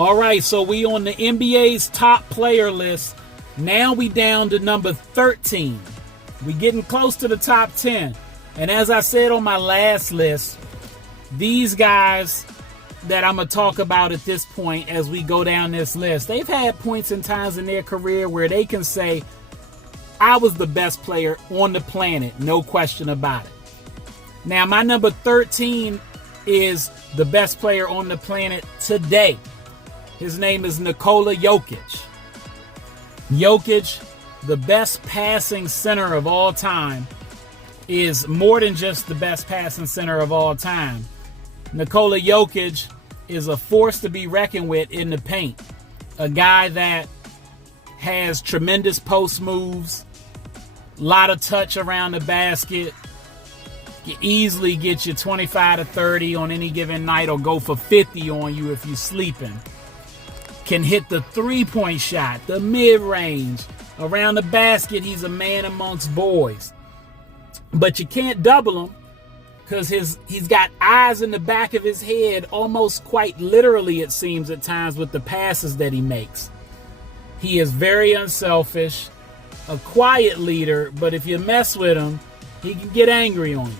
All right, so we on the NBA's top player list. Now we down to number 13. We getting close to the top 10. And as I said on my last list, these guys that I'm going to talk about at this point as we go down this list, they've had points and times in their career where they can say, I was the best player on the planet, no question about it. Now, my number 13 is the best player on the planet today. His name is Nikola Jokic. Jokic, the best passing center of all time, is more than just the best passing center of all time. Nikola Jokic is a force to be reckoned with in the paint. A guy that has tremendous post moves, a lot of touch around the basket, can easily get you 25 to 30 on any given night or go for 50 on you if you're sleeping. Can hit the three-point shot, the mid-range. Around the basket, he's a man amongst boys. But you can't double him because he's got eyes in the back of his head, almost quite literally, it seems at times, with the passes that he makes. He is very unselfish, a quiet leader, but if you mess with him, he can get angry on you.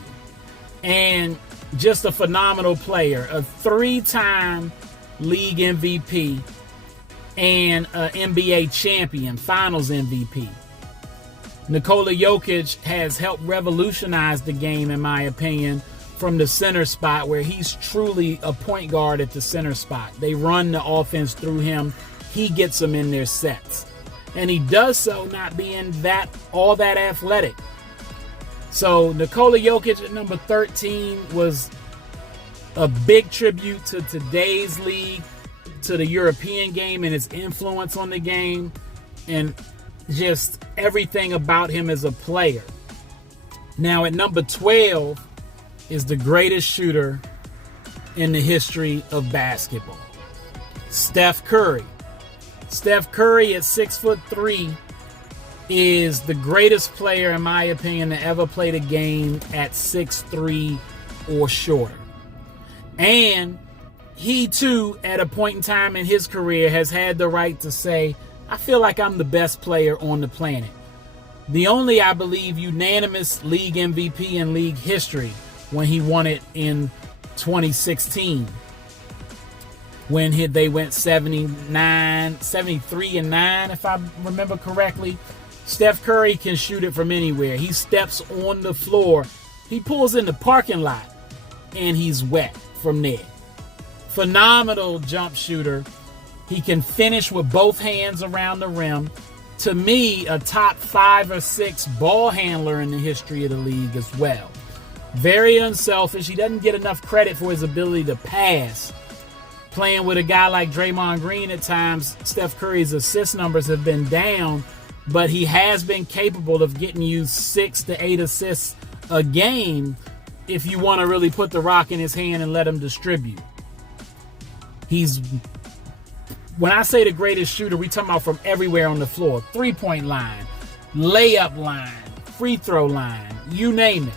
And just a phenomenal player, a 3-time league MVP and an NBA champion, finals MVP. Nikola Jokic has helped revolutionize the game, in my opinion, from the center spot, where he's truly a point guard at the center spot. They run the offense through him. He gets them in their sets. And he does so not being all that athletic. So Nikola Jokic at number 13 was a big tribute to today's league, to the European game and its influence on the game, and just everything about him as a player. Now at number 12 is the greatest shooter in the history of basketball, Steph Curry. Steph Curry at 6'3" is the greatest player, in my opinion, to ever play the game at 6'3" or shorter. And he, too, at a point in time in his career, has had the right to say, I feel like I'm the best player on the planet. The only, I believe, unanimous league MVP in league history when he won it in 2016. When they went 73-9, if I remember correctly. Steph Curry can shoot it from anywhere. He steps on the floor. He pulls in the parking lot, and he's wet from there. Phenomenal jump shooter. He can finish with both hands around the rim. To me, a top 5 or 6 ball handler in the history of the league as well. Very unselfish. He doesn't get enough credit for his ability to pass. Playing with a guy like Draymond Green at times, Steph Curry's assist numbers have been down, but he has been capable of getting you 6 to 8 assists a game if you want to really put the rock in his hand and let him distribute. When I say the greatest shooter, we talking about from everywhere on the floor. 3-point line, layup line, free throw line, you name it.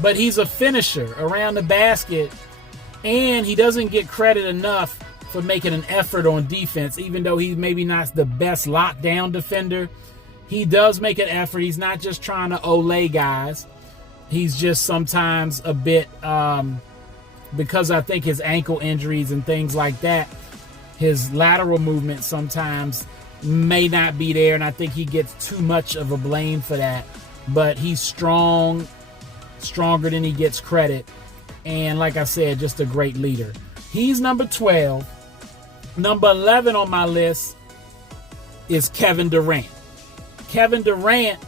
But he's a finisher around the basket, and he doesn't get credit enough for making an effort on defense, even though he's maybe not the best lockdown defender. He does make an effort. He's not just trying to olay guys. He's just sometimes a bit, because I think his ankle injuries and things like that, his lateral movement sometimes may not be there, and I think he gets too much of a blame for that. But he's strong, stronger than he gets credit, and like I said, just a great leader. He's number 12. Number 11 on my list is Kevin Durant. Kevin Durant,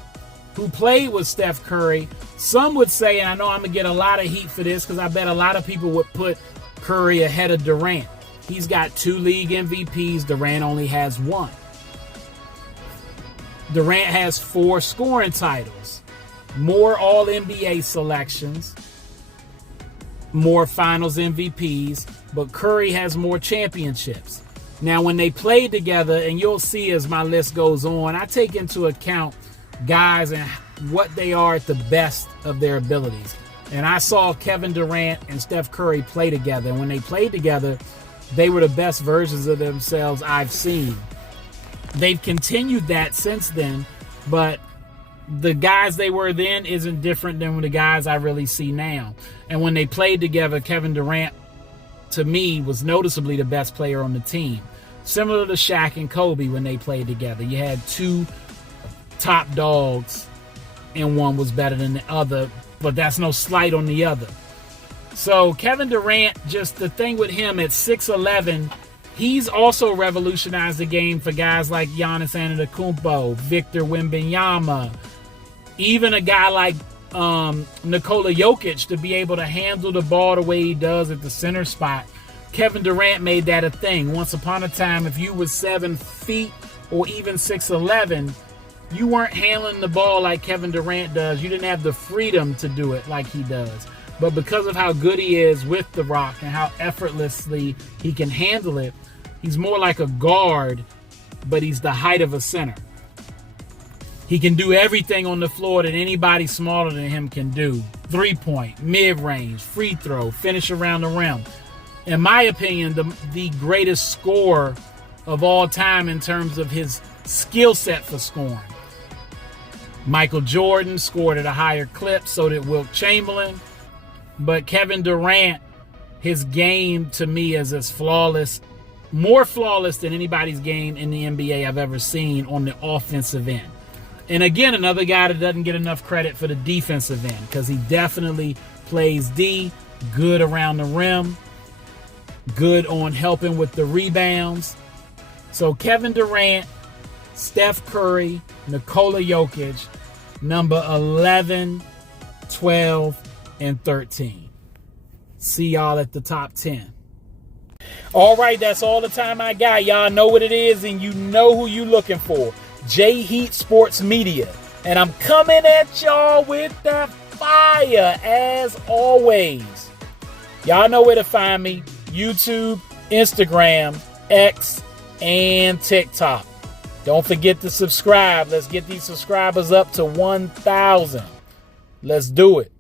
who played with Steph Curry. Some would say, and I know I'm going to get a lot of heat for this because I bet a lot of people would put Curry ahead of Durant. He's got 2 league MVPs. Durant only has 1. Durant has 4 scoring titles, more All-NBA selections, more finals MVPs, but Curry has more championships. Now, when they played together, and you'll see as my list goes on, I take into account guys and what they are at the best of their abilities. And I saw Kevin Durant and Steph Curry play together. And when they played together, they were the best versions of themselves I've seen. They've continued that since then, but the guys they were then isn't different than the guys I really see now. And when they played together, Kevin Durant, to me, was noticeably the best player on the team. Similar to Shaq and Kobe when they played together. You had two top dogs, and one was better than the other, but that's no slight on the other. So Kevin Durant, just the thing with him at 6'11", he's also revolutionized the game for guys like Giannis Antetokounmpo, Victor Wembanyama, even a guy like Nikola Jokic to be able to handle the ball the way he does at the center spot. Kevin Durant made that a thing. Once upon a time, if you were 7 feet or even 6'11", you weren't handling the ball like Kevin Durant does. You didn't have the freedom to do it like he does. But because of how good he is with the rock and how effortlessly he can handle it, he's more like a guard, but he's the height of a center. He can do everything on the floor that anybody smaller than him can do. 3-point, mid-range, free throw, finish around the rim. In my opinion, the greatest scorer of all time in terms of his skill set for scoring. Michael Jordan scored at a higher clip, so did Wilt Chamberlain. But Kevin Durant, his game to me is as flawless, more flawless than anybody's game in the NBA I've ever seen on the offensive end. And again, another guy that doesn't get enough credit for the defensive end, because he definitely plays D, good around the rim, good on helping with the rebounds. So Kevin Durant, Steph Curry, Nikola Jokic, number 11, 12, and 13. See y'all at the top 10. All right, that's all the time I got. Y'all know what it is, and you know who you looking for. J Heat Sports Media. And I'm coming at y'all with the fire, as always. Y'all know where to find me. YouTube, Instagram, X, and TikTok. Don't forget to subscribe. Let's get these subscribers up to 1,000. Let's do it.